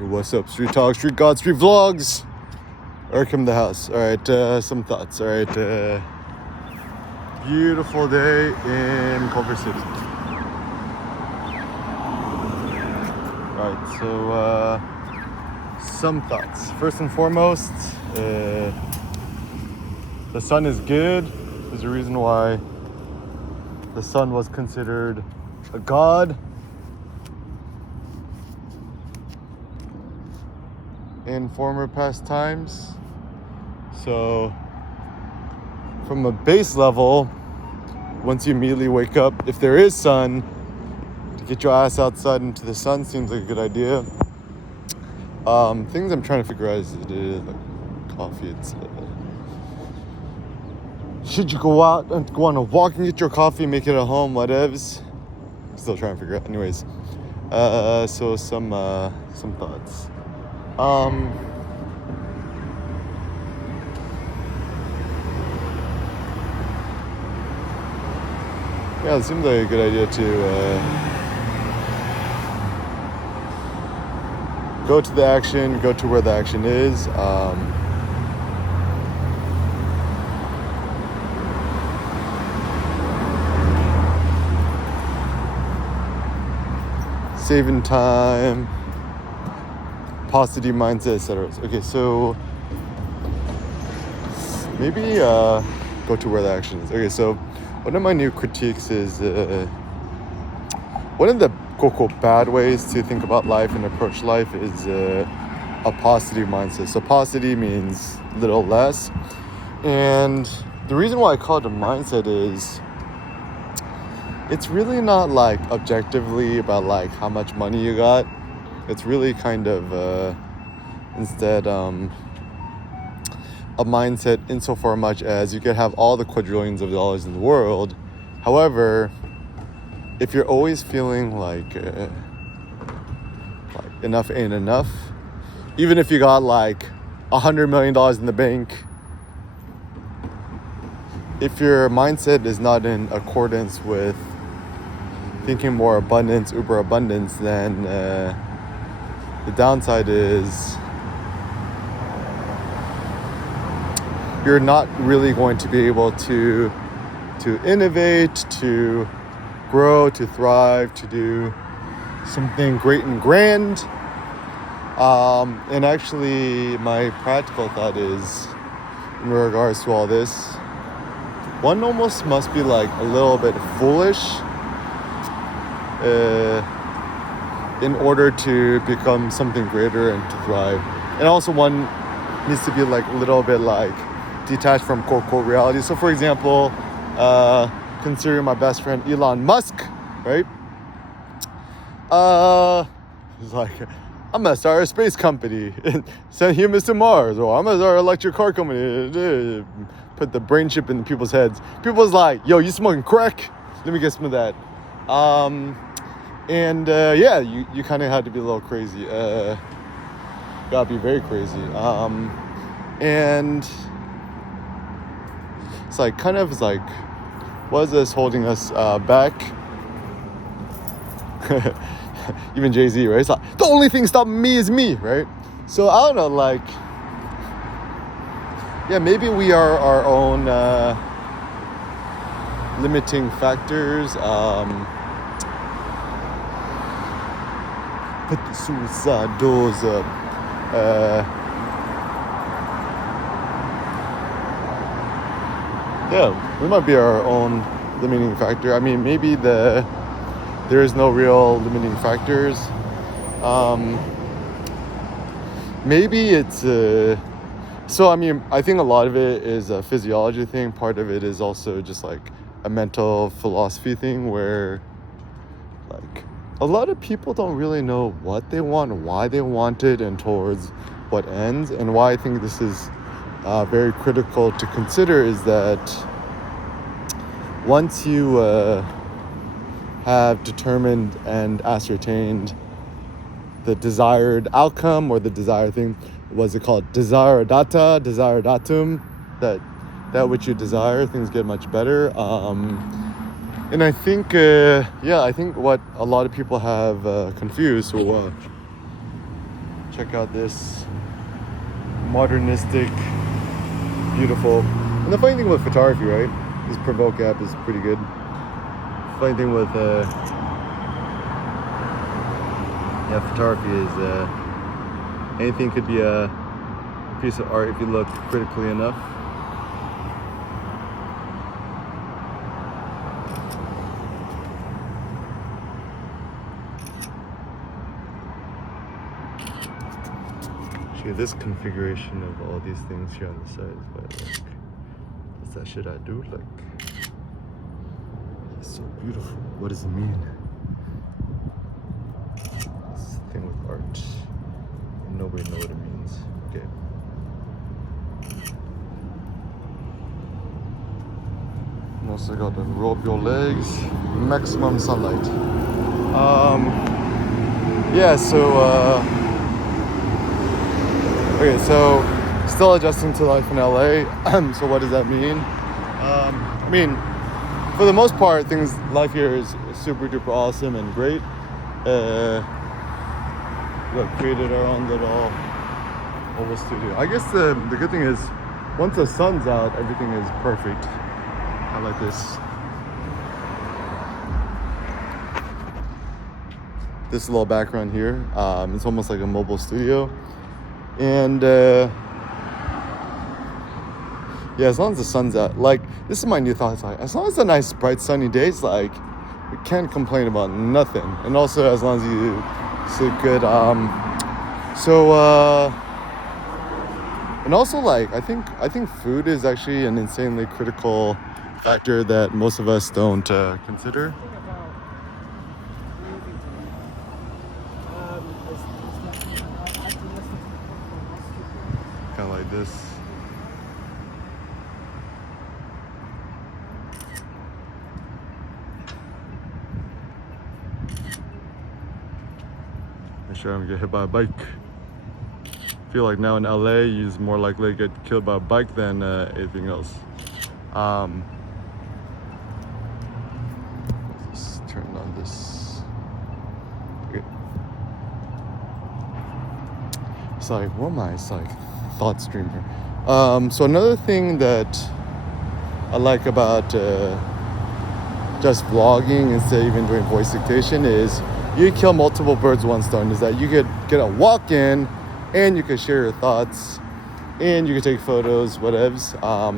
What's up, Street Talk, Street God, Street Vlogs? Welcome to the house. Alright, some thoughts. Alright, beautiful day in Culver City. Alright, so some thoughts. First and foremost, the sun is good. There's a reason why the sun was considered a god in former past times. So from a base level, once you immediately wake up, if there is sun, to get your ass outside into the sun seems like a good idea. Things I'm trying to figure out is like coffee. It's should you go out and go on a walk and get your coffee, make it at home, whatevs. Still trying to figure out. Anyways, so some thoughts. Yeah, it seems like a good idea to go to the action, go to where the action is. Saving time, paucity mindset, etc. Okay, so maybe go to where the action is. Okay, so one of my new critiques is one of the quote bad ways to think about life and approach life is a paucity mindset. So paucity means little less, and the reason why I call it a mindset is it's really not like objectively about like how much money you got. It's really kind of instead a mindset insofar much as you could have all the quadrillions of dollars in the world. However, if you're always feeling like enough ain't enough, even if you got like $100 million in the bank, if your mindset is not in accordance with thinking more abundance, uber abundance, then the downside is you're not really going to be able to innovate, to grow, to thrive, to do something great and grand. And actually, my practical thought is, in regards to all this, one almost must be like a little bit foolish in order to become something greater and to thrive. And also one needs to be like a little bit like detached from quote reality. So for example, consider my best friend Elon Musk, right? He's like, I'm gonna start a space company and send humans to Mars, or I'm gonna start an electric car company, put the brain chip in people's heads. People's like, yo, you smoking crack? Let me get some of that. Yeah, you kind of had to be a little crazy. Gotta be very crazy. And it's like kind of like, what is this holding us back? Even Jay-Z, right? It's like, the only thing stopping me is me, right? So I don't know, like, yeah, maybe we are our own limiting factors. Put the suicide doors up. Yeah, we might be our own limiting factor. I mean, maybe there is no real limiting factors. Maybe it's so I mean, I think a lot of it is a physiology thing. Part of it is also just like a mental philosophy thing where like a lot of people don't really know what they want, why they want it, and towards what ends. And why I think this is very critical to consider is that once you have determined and ascertained the desired outcome or the desired thing, what's it called? Desideratum, that which you desire, things get much better. And I think, I think what a lot of people have confused, or check out this modernistic, beautiful. And the funny thing with photography, right? This Provoke app is pretty good. Funny thing with photography is anything could be a piece of art if you look critically enough. Actually, this configuration of all these things here on the sides, but like, what's that shit I do? Like, it's so beautiful. What does it mean? This thing with art. Nobody knows what it means. Okay. And also got to roll up your legs. Maximum sunlight. Yeah, so okay, so still adjusting to life in LA. So what does that mean? I mean, for the most part, life here is super duper awesome and great. We created our own little oval studio. I guess the good thing is, once the sun's out, everything is perfect. I like this. This little background here. It's almost like a mobile studio. And yeah, as long as the sun's out, like, this is my new thought. It's like, as long as it's a nice, bright, sunny day, it's like, we can't complain about nothing. And also, as long as you sleep good. And also, like, I think food is actually an insanely critical factor that most of us don't consider. Kind of like this. Make sure I don't get hit by a bike. I feel like now in LA, you're more likely to get killed by a bike than anything else. Let's turn on this. Okay. It's like, what am I? It's like thought streamer. So another thing that I like about just vlogging instead of even doing voice dictation is you kill multiple birds with one stone. Is that you could get a walk in, and you could share your thoughts, and you could take photos, whatevs. I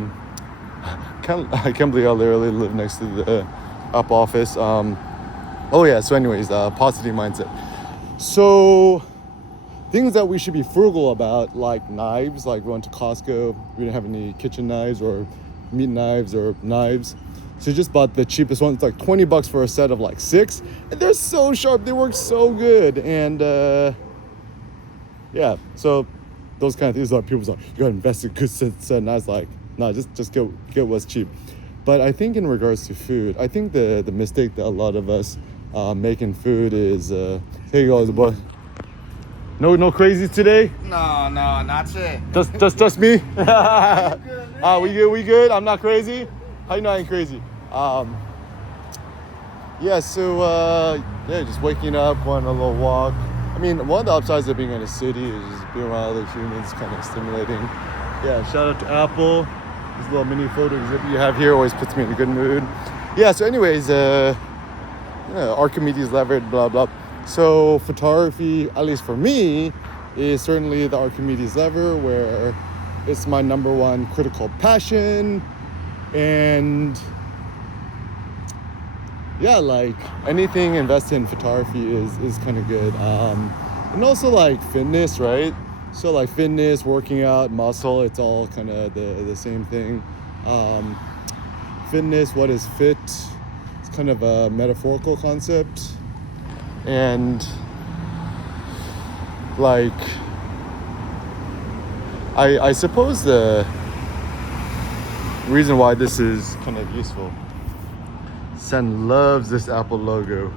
can't believe I literally live next to the up office. Oh yeah. So anyways, Paucity mindset. So things that we should be frugal about, like knives. Like we went to Costco, we didn't have any kitchen knives or meat knives or knives. So just bought the cheapest one. It's like $20 for a set of like 6. And they're so sharp. They work so good. And yeah, so those kind of things. Like people's like, you gotta invest in good set. And I was like, no, just get what's cheap. But I think in regards to food, I think the mistake that a lot of us make in food is, here you go, boy. No crazies today? No, not it. Just me? We good? I'm not crazy? How you know I ain't crazy? Yeah, so just waking up, going on a little walk. I mean, one of the upsides of being in a city is just being around other humans, kind of stimulating. Yeah, shout out to Apple. This little mini photo exhibit you have here always puts me in a good mood. Yeah, so anyways, Archimedes levered, blah, blah. So photography, at least for me, is certainly the Archimedes lever, where it's my number one critical passion. And yeah, like anything invested in photography is kind of good. And also like fitness, right? So like fitness, working out, muscle, it's all kind of the same thing. Fitness, what is fit? It's kind of a metaphorical concept. And like, I suppose the reason why this is kind of useful, Sen loves this Apple logo.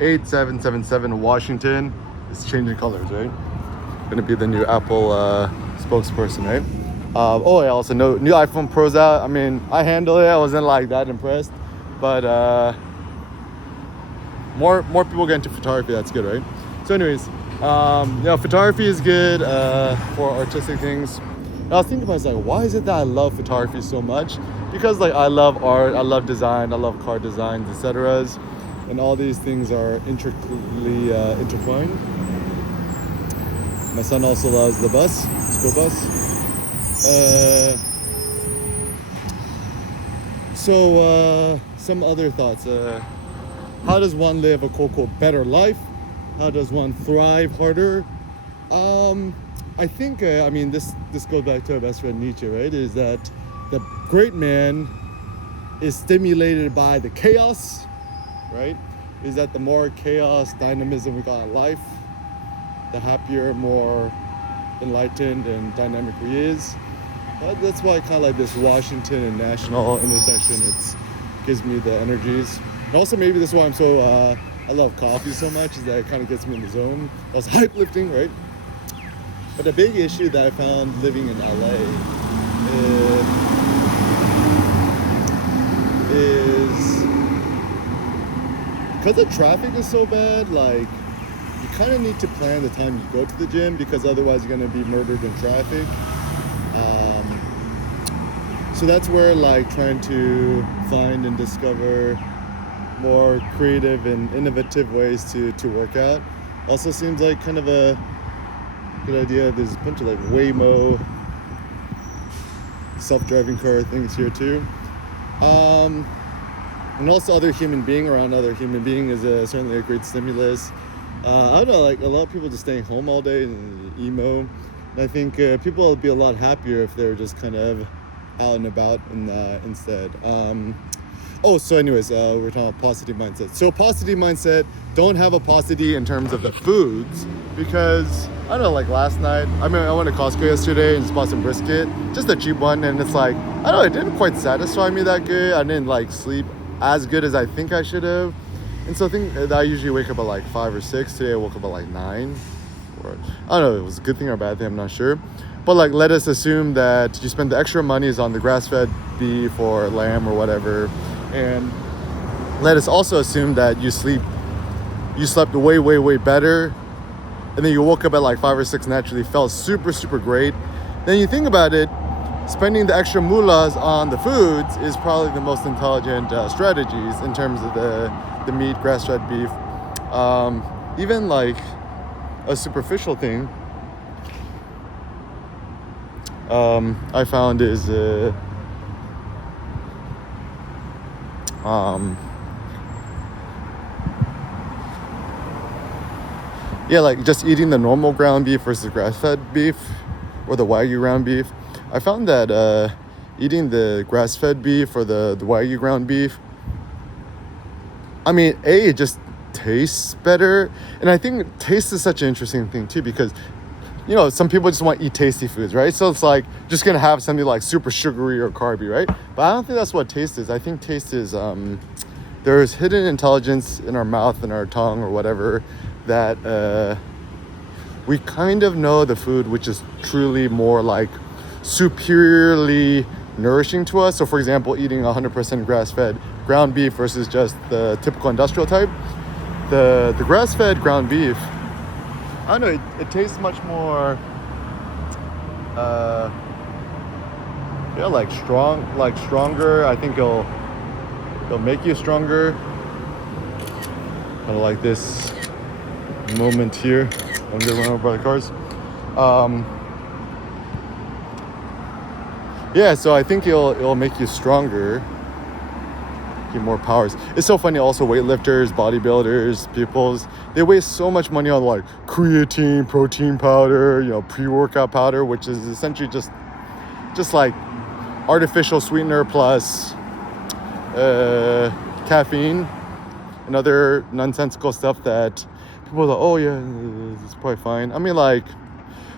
8777 Washington. It's changing colors, right? Gonna be the new Apple spokesperson, right? Yeah, also new iPhone Pro's out. I mean, I handle it. I wasn't like that impressed, but more people get into photography. That's good, right? So anyways, Photography is good for artistic things. And I was thinking about like, why is it that I love photography so much? Because like I love art, I love design, I love car designs, etc. And all these things are intricately intertwined. My son also loves the bus, school bus. Some other thoughts. How does one live a quote better life? How does one thrive harder? I think this goes back to our best friend Nietzsche, right? Is that the great man is stimulated by the chaos, right? Is that the more chaos, dynamism we got in life, the happier, more enlightened and dynamic we is. That's why I kind of like this Washington and National intersection. It gives me the energies. And also maybe this is why I love coffee so much, is that it kind of gets me in the zone. Also hype lifting, right? But a big issue that I found living in LA is because the traffic is so bad, like you kind of need to plan the time you go to the gym, because otherwise you're going to be murdered in traffic. So that's where like trying to find and discover more creative and innovative ways to work out also seems like kind of a good idea. There's a bunch of like Waymo self-driving car things here too. And also other human being around other human being is certainly a great stimulus. I don't know, like a lot of people just staying home all day and emo. And I think people would be a lot happier if they were just kind of out and about instead. So anyways, we're talking about paucity mindset. So paucity mindset, don't have a paucity in terms of the foods, because I don't know, like last night, I went to Costco yesterday and just bought some brisket, just a cheap one, and it's like, I don't know, it didn't quite satisfy me that good. I didn't like sleep as good as I think I should have. And so I think that I usually wake up at like 5 or 6. Today I woke up at like 9. Or I don't know, it was a good thing or a bad thing, I'm not sure. But like, let us assume that you spend the extra monies on the grass-fed beef or lamb or whatever. And let us also assume that you slept way, way, way better. And then you woke up at like 5 or 6 naturally, felt super, super great. Then you think about it, spending the extra mullahs on the foods is probably the most intelligent strategies in terms of the meat, grass-fed beef. Even like a superficial thing I found is like just eating the normal ground beef versus grass-fed beef or the Wagyu ground beef. I found that eating the grass-fed beef or the Wagyu ground beef, it just tastes better. And I think taste is such an interesting thing too, because some people just want to eat tasty foods, right? So it's like just gonna have something like super sugary or carby, right? But I don't think that's what taste is. I think taste is there's hidden intelligence in our mouth and our tongue or whatever, that we kind of know the food which is truly more like superiorly nourishing to us. So for example, eating 100% grass-fed ground beef versus just the typical industrial type, the grass-fed ground beef, I don't know, it tastes much more stronger. I think it'll make you stronger. Kind of like this moment here. I'm gonna run over by the cars. So I think it'll make you stronger, give you more powers. It's so funny. Also, weightlifters, bodybuilders, peoples, they waste so much money on like creatine, protein powder, pre-workout powder, which is essentially just like artificial sweetener plus caffeine and other nonsensical stuff that people are like, oh yeah, it's probably fine.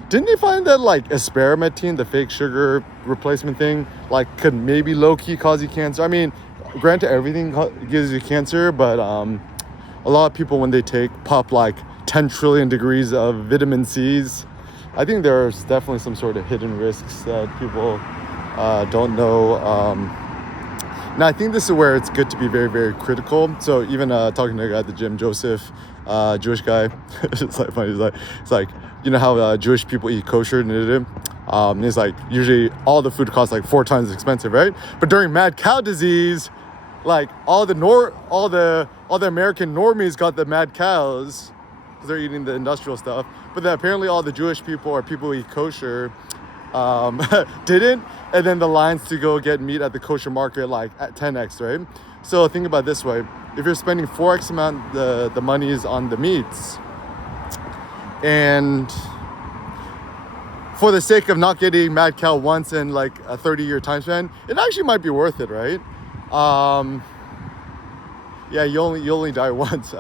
Didn't you find that like aspartame, the fake sugar replacement thing, like could maybe low-key cause you cancer? Granted, everything gives you cancer, but a lot of people, when they pop like 10 trillion degrees of vitamin C's, I think there's definitely some sort of hidden risks that people don't know. Now, I think this is where it's good to be very, very critical. So even talking to a guy at the gym, Joseph, Jewish guy. It's like funny. It's like you know how Jewish people eat kosher and it's like usually all the food costs like 4 times as expensive, right? But during mad cow disease, like all the American normies got the mad cows because they're eating the industrial stuff. But then apparently all the Jewish people or people who eat kosher didn't, and then the lines to go get meat at the kosher market like at 10x, right? So think about it this way: if you're spending 4x amount the money is on the meats, and for the sake of not getting mad cow once in like a 30-year time span, it actually might be worth it, right? Yeah, you only die once.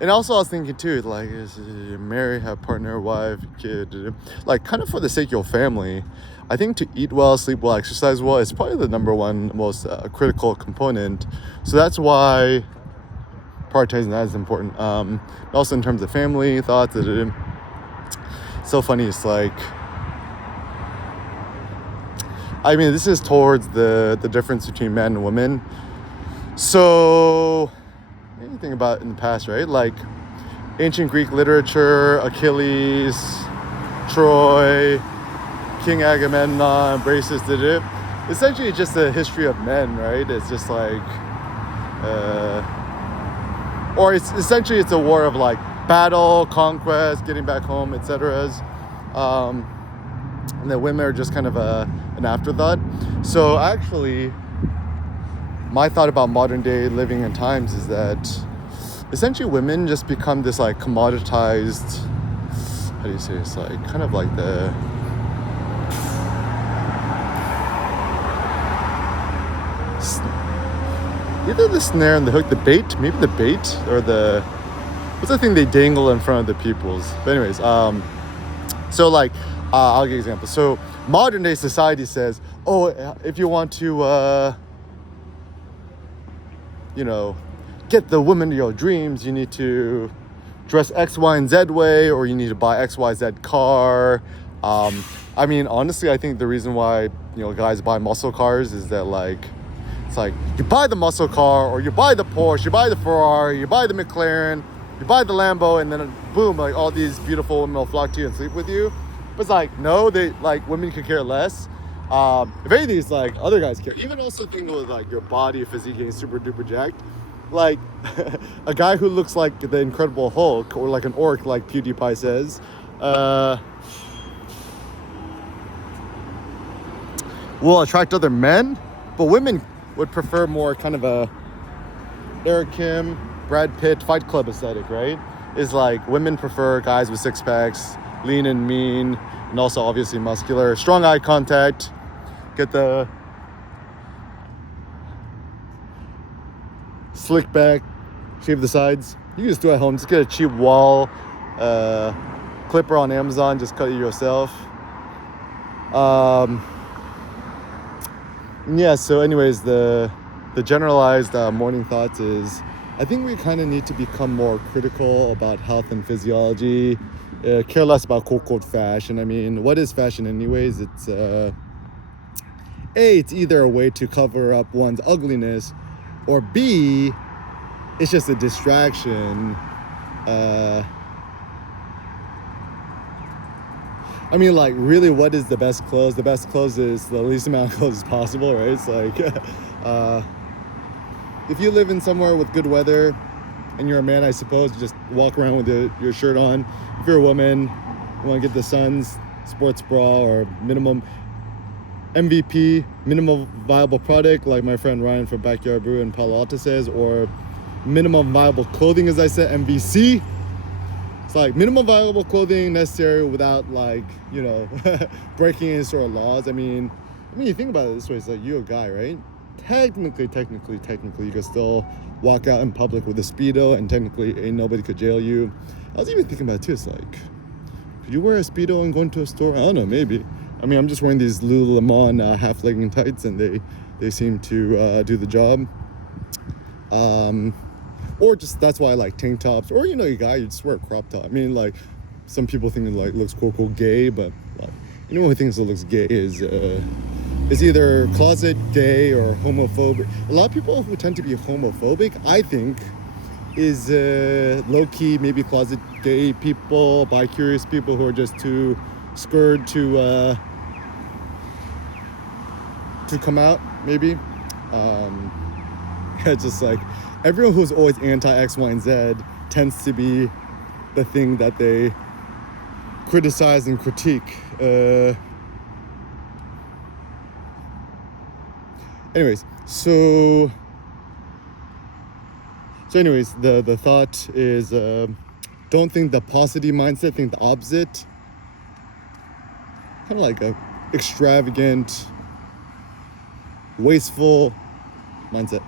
And also I was thinking too, like, is you marry, have partner, wife, kid, like kind of for the sake of your family. I think to eat well, sleep well, exercise well is probably the number one most critical component. So that's why prioritizing that is important. Also in terms of family thoughts, so funny. It's like, I mean, this is towards the difference between men and women. So anything about in the past, right? Like ancient Greek literature, Achilles, Troy, King Agamemnon, Braces did it. Essentially just a history of men, right? It's just like, or it's essentially it's a war of like battle, conquest, getting back home, etc. And the women are just kind of an afterthought. So actually, my thought about modern day living and times is that essentially women just become this like commoditized, how do you say, it's like kind of like the either the snare and the hook, the bait, maybe the bait or the, what's the thing they dangle in front of the peoples? But anyways, so like, I'll give you an example. So modern day society says, oh, if you want to, you know, get the woman of your dreams, you need to dress X, Y, and Z way, or you need to buy X, Y, Z car. I mean, honestly, I think the reason why, you know, guys buy muscle cars is that like, it's like you buy the muscle car or you buy the Porsche, you buy the Ferrari, you buy the McLaren, you buy the Lambo, and then boom, like all these beautiful women will flock to you and sleep with you. But it's like, no, they like women could care less. If anything, it's like other guys care. Even also thinking with like your body, physique getting super duper jacked. Like a guy who looks like the Incredible Hulk or like an orc, like PewDiePie says, will attract other men, but women would prefer more kind of a Eric Kim, Brad Pitt, Fight Club aesthetic, right? Is like women prefer guys with six packs, lean and mean, and also obviously muscular, strong eye contact, get the slick back, shave the sides. You can just do it at home. Just get a cheap wall clipper on Amazon, just cut it yourself. Yeah, so anyways, the generalized morning thoughts is, I think we kind of need to become more critical about health and physiology, care less about quote fashion. I mean, what is fashion anyways? It's it's either a way to cover up one's ugliness, or B, it's just a distraction. I mean, like, really, what is the best clothes? The best clothes is the least amount of clothes as possible, right? It's like, if you live in somewhere with good weather, and you're a man, I suppose, you just walk around with your shirt on. If you're a woman, you want to get the Suns sports bra or minimum MVP, minimum viable product, like my friend Ryan from Backyard Brew in Palo Alto says, or minimum viable clothing, as I said, MVC. It's like minimum viable clothing necessary without, like, you know, breaking any sort of laws. I mean, you think about it this way, it's like, you're a guy, right? Technically, you could still walk out in public with a Speedo, and technically ain't nobody could jail you. I was even thinking about it too, it's like, could you wear a Speedo and go into a store? I don't know, maybe. I mean, I'm just wearing these Lululemon half-legging tights, and they seem to do the job. Or just, that's why I like tank tops, or, you know, you just wear a crop top. I mean, like, some people think it like looks quote gay, but like, anyone who thinks it looks gay is either closet gay or homophobic. A lot of people who tend to be homophobic, I think, is low-key maybe closet gay people, bi-curious people who are just too scared to come out, maybe. It's just like everyone who's always anti-X, Y, and Z tends to be the thing that they criticize and critique. Anyways, so anyways, the thought is don't think the paucity mindset, think the opposite. Kind of like a extravagant, wasteful mindset.